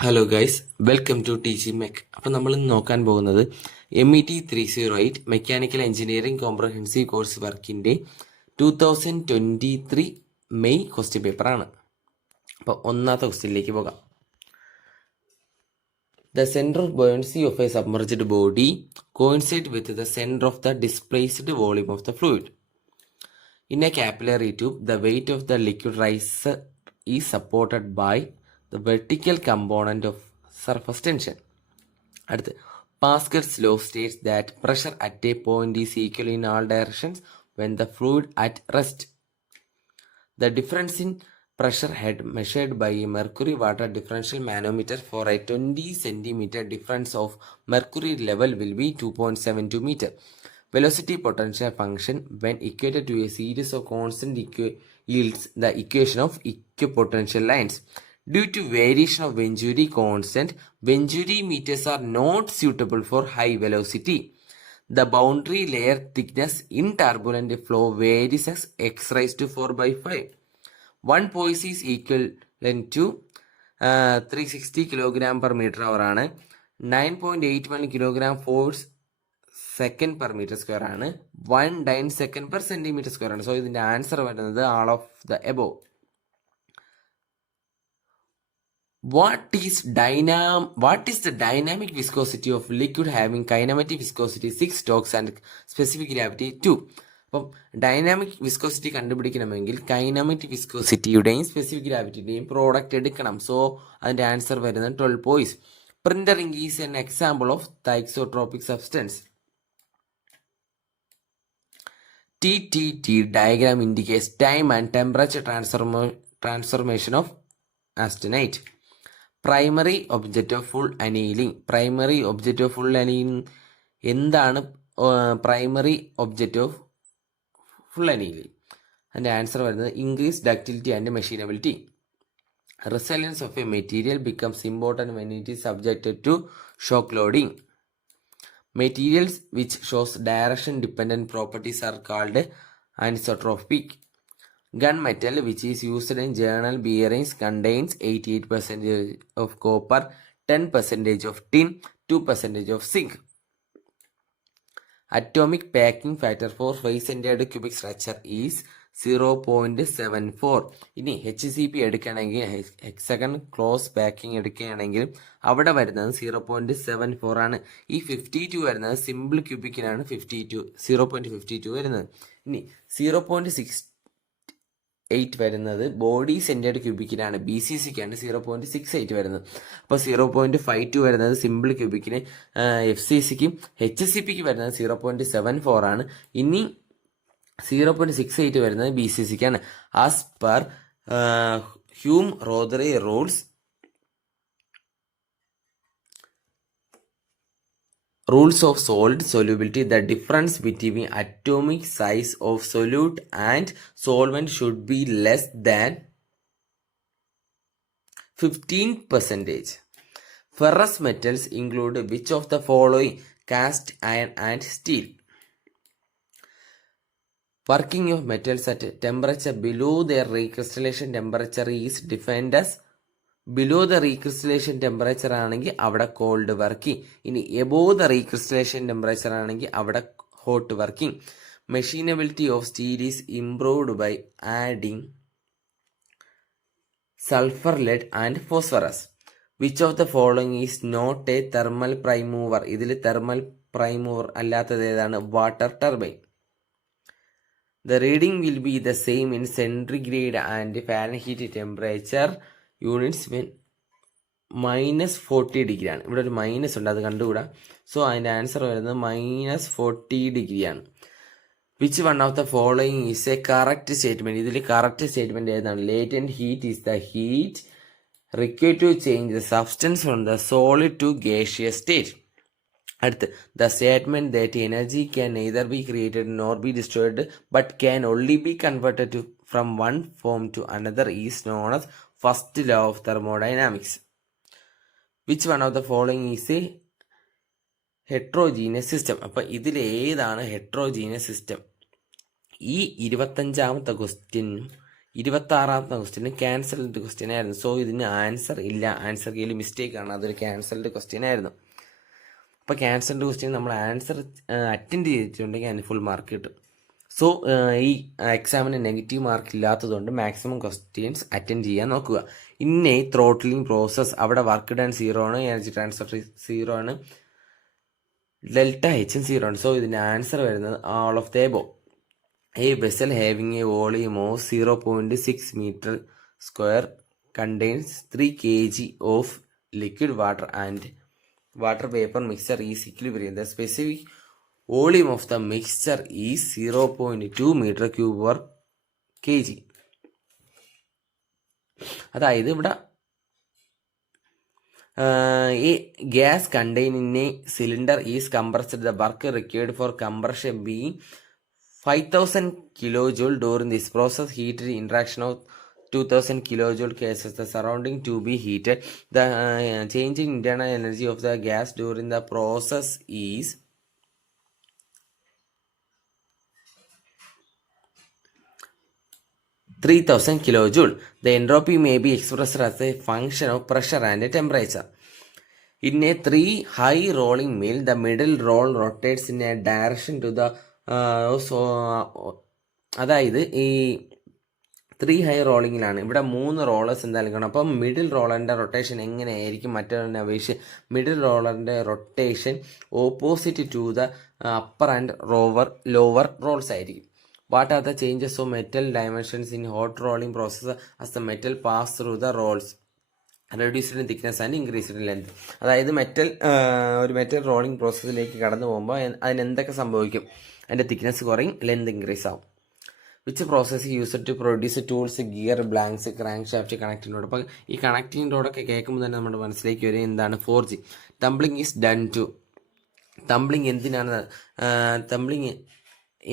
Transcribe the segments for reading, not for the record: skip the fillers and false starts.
Hello guys, welcome to T G Mech. അപ്പോൾ നമ്മൾ ഇന്ന് നോക്കാൻ പോകുന്നത് MET 308 mechanical engineering comprehensive course വർക്കിൻ്റെ 2023 മെയ് ക്വസ്റ്റ്യൻ പേപ്പറാണ്. അപ്പോൾ ഒന്നാമത്തെ ക്വസ്റ്റ്യനിലേക്ക് പോകാം. The center of buoyancy of a submerged body coincides with the center of the displaced volume of the fluid. In a capillary tube, the weight of the liquid riser is supported by the vertical component of surface tension. അടുത്ത് Pascal's law states that pressure at a point is equal in all directions when the fluid at rest. The difference in pressure head measured by a mercury water differential manometer for a 20 centimeter difference of mercury level will be 2.72 meter. Velocity potential function when equated to a series of constant yields the equation of equipotential lines. Due to variation of Venturi constant, Venturi meters are not suitable for high velocity. The boundary layer thickness in turbulent flow varies as x raised to 4 by 5. 1 poise is equivalent to 360 kilogram per meter hour ആണ്. 9.81 kilogram force second per meter square ആണ്. 1 second per centimeter square ആണ്. So ഇതിൻ്റെ answer വരുന്നത് all of the above. What is the dynamic viscosity of liquid having kinematic viscosity 6 torques and specific gravity 2? അപ്പം dynamic viscosity കണ്ടുപിടിക്കണമെങ്കിൽ kinematic വിസ്കോസിറ്റിയുടെയും specific ഗ്രാവിറ്റിയുടെയും product എടുക്കണം. So അതിൻ്റെ ആൻസർ വരുന്നത് 12 poise. Printing is an example of the isotropic substance. TTT diagram indicates time and temperature transformation of austenite. Primary object of full annealing. Primary object of full annealing എന്താണ്? Primary object of full annealing അതിൻ്റെ answer വരുന്നത് increase ductility and machinability. Resilience of a material becomes important when it is subjected to shock loading. Materials which shows direction dependent properties are called anisotropic. Gunmetal, which is used in journal bearings, contains 88% of copper, 10% of tin, 2% of zinc. Atomic packing factor for face-centered cubic structure is 0.74. ഇനി HCP എടുക്കുകയാണെങ്കിൽ hexagon close packing എടുക്കുകയാണെങ്കിൽ അവിടെ വരുന്നത് 0.74 ആണ്. ഈ 52 വരുന്നത് simple ക്യൂബിക്കിനാണ് 0.52 വരുന്നത്. ഇനി 0.68 വരുന്നത് ബോഡി സെൻറ്റേഡ് ക്യൂബിക്കിനാണ്. BCCക്കാണ് 0.68 വരുന്നത്. അപ്പോൾ 0.52 വരുന്നത് സിമ്പിൾ ക്യൂബിക്കിന്, FCCക്കും HCPക്ക് വരുന്നത് 0.74 ആണ്. ഇനി 0.68 വരുന്നത് BCCക്കാണ്. As per Hume-Rothery rules of solid solubility, the difference between atomic size of solute and solvent should be less than 15%. Ferrous metals include which of the following? Cast iron and steel. Working of metals at temperature below their recrystallization temperature is defined as below the recrystallization temperature ആണെങ്കിൽ അവിടെ cold working. ഇനി above the recrystallization temperature ആണെങ്കിൽ അവിടെ hot working. Machinability of steel is improved by adding sulphur, lead and phosphorus. Which of the following is not a thermal prime mover? ഇതിൽ thermal prime mover അല്ലാത്തത് ഏതാണ്? Water turbine. The reading will be the same in centigrade and Fahrenheit temperature units when -40 ഡിഗ്രിയാണ്. ഇവിടെ ഒരു minus ഉണ്ട്, അത് കണ്ടുകൂടാ. So അതിൻ്റെ answer വരുന്നത് -40 ഡിഗ്രിയാണ്. Which one of the following is a correct statement? ഇതിൽ കറക്റ്റ് സ്റ്റേറ്റ്മെൻറ്റ് ഏതാണ്? Latent heat is the heat required to change the substance from the solid to gaseous state. അടുത്ത് the statement that energy can neither be created nor be destroyed but can only be converted from one form to another is known as first law of thermodynamics. Which one of the following is a heterogeneous system? അപ്പം ഇതിൽ ഏതാണ് heterogeneous system? ഈ 25ാമത്തെ ക്വസ്റ്റ്യനും 26ാമത്തെ question cancelled question ആയിരുന്നു. So ഇതിന് answer ഇല്ല. Answer കീഴിൽ mistake ആണ്. അതൊരു ക്യാൻസൽഡ് ക്വസ്റ്റ്യൻ ആയിരുന്നു. അപ്പോൾ ക്യാൻസൽഡ് ക്വസ്റ്റ്യൻ നമ്മൾ ആൻസർ അറ്റൻഡ് ചെയ്തിട്ടുണ്ടെങ്കിൽ അതിന് ഫുൾ മാർക്ക് കിട്ടും. സോ ഈ എക്സാമിന് നെഗറ്റീവ് മാർക്ക് ഇല്ലാത്തതുകൊണ്ട് മാക്സിമം ക്വസ്റ്റ്യൻസ് അറ്റൻഡ് ചെയ്യാൻ നോക്കുക. ഇന്നേ ത്രോട്ടിലിംഗ് പ്രോസസ് അവിടെ വർക്ക് ഡൺ 0 ആണ്, എനർജി ട്രാൻസ്ഫർ 0 ആണ്, ഡെൽറ്റ എച്ചും 0 ആണ്. സോ ഇതിൻ്റെ ആൻസർ വരുന്നത് all of the above. A vessel having a volume of 0.6 meter square contains 3 kg of liquid water and water vapor mixture is equilibrium. The specific volume of the mixture is 0.2 meter cube per kg. അതായത് ഇവിടെ a gas contained in a cylinder is compressed. The work required for compression being 5000 kilojoule. During this process, heated interaction of 2000 kilojoule causes the surrounding to be heated. The change in internal energy of the gas during the process is 3000 kilojoule. The entropy may be expressed as a function of pressure and temperature. In a 3 high rolling mill, the middle roll rotates in a direction to the അതായത് ഈ 3 high റോളിങ്ങിലാണ്. ഇവിടെ 3 rollers എന്തായാലും കാണും. അപ്പം middle റോളറിൻ്റെ rotation എങ്ങനെയായിരിക്കും മറ്റൊരു അപേക്ഷിച്ച്? മിഡിൽ റോളറിൻ്റെ rotation opposite to the upper and lower rolls ആയിരിക്കും. What are the changes of metal dimensions in hot rolling process as the metal pass through the rolls? Reduced in thickness and increased in length. അതായത് ഒരു metal rolling പ്രോസസ്സിലേക്ക് കടന്നു പോകുമ്പോൾ അതിന് എന്തൊക്കെ സംഭവിക്കും? അതിൻ്റെ thickness കുറയും, ലെങ്ത് ഇൻക്രീസ് ആവും. Which process used to produce tools, gear, blanks, crankshaft, connecting rod. അപ്പോൾ ഈ കണക്റ്റിംഗ് റോഡൊക്കെ കേൾക്കുമ്പോൾ തന്നെ നമ്മുടെ മനസ്സിലേക്ക് വരും എന്താണ്? Forging. Tumbling is done to. Tumbling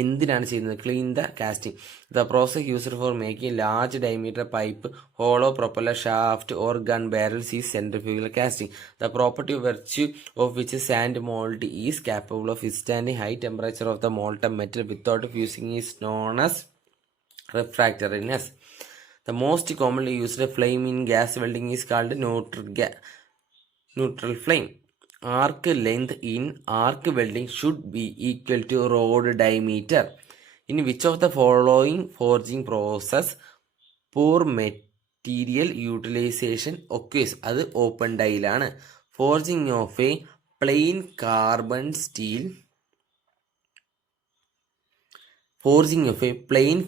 എന്തിനാണ് ചെയ്യുന്നത്? Clean the casting. The process used for making large diameter pipe, hollow propeller shaft or gun barrels is centrifugal casting. The property virtue of which sand mould is capable of withstanding high temperature of the molten metal without fusing is known as refractoriness. The most commonly used flame in gas welding is called neutral flame. Arc length in arc welding should be equal to rod diameter. In which of the following forging process poor material utilization occurs? അത് open ഡൈയിലാണ്. Forging of a plain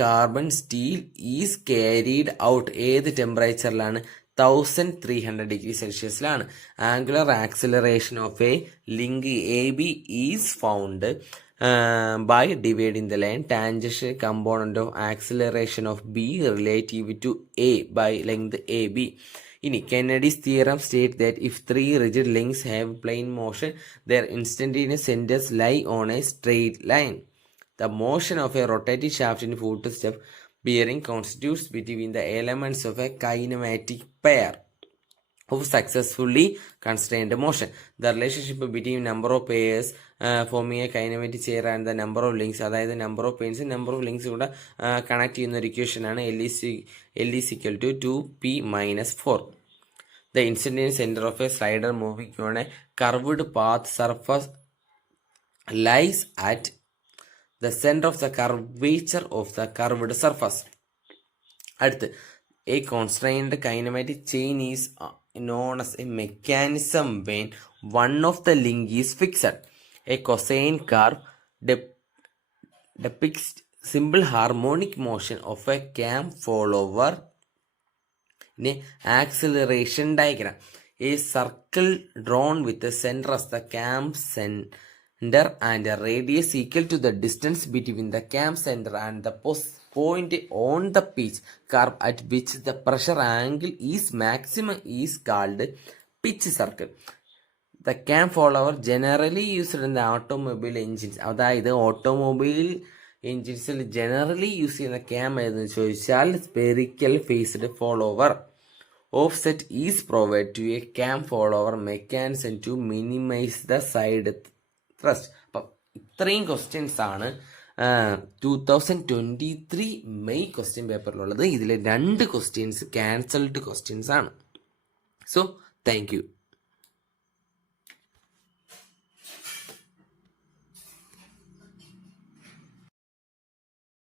carbon steel is carried out ഏത് ടെമ്പറേച്ചറിലാണ്? 1300 degree സെൽഷ്യസിലാണ്. Angular acceleration of a link AB is found by dividing the line tangential component of acceleration of B relative to A by length AB. ഇനി Kennedy's theorem states that if 3 rigid links have plane motion, their instantaneous centers lie on a straight line. The motion of a rotating shaft in footstep bearing constitutes between the elements of a kinematic pair of successfully constrained motion. The relationship between number of pairs forming a kinematic chair and the number of links, അതായത് number of pairs number of links കൂടെ connect ചെയ്യുന്ന ഒരു ഇക്വേഷനാണ് L is equal to 2p-4. The instantaneous center of a slider moving on a curved path surface lies at the center of the curvature of the curved surface. അടുത്ത്, a constrained kinematic chain is known as a mechanism when one of the link is fixed. A cosine curve depicts simple harmonic motion of a cam follower in an acceleration diagram. A circle drawn with the center as the cam center and a radius equal to the distance between the cam center and the point on the pitch curve at which the pressure angle is maximum is called pitch circle. The cam follower generally used in the automobile engines. അതായത് automobile എൻജിൻസിൽ generally use ചെയ്യുന്ന cam ഏതെന്ന് ചോദിച്ചാൽ spherical faced follower. Offset is provided to a cam follower mechanism to minimize the side thrust. അപ്പം ഇത്രയും questions ആണ് 2023 May question പേപ്പറിലുള്ളത്. ഇതിൽ 2 questions cancelled questions ആണ്. So thank you.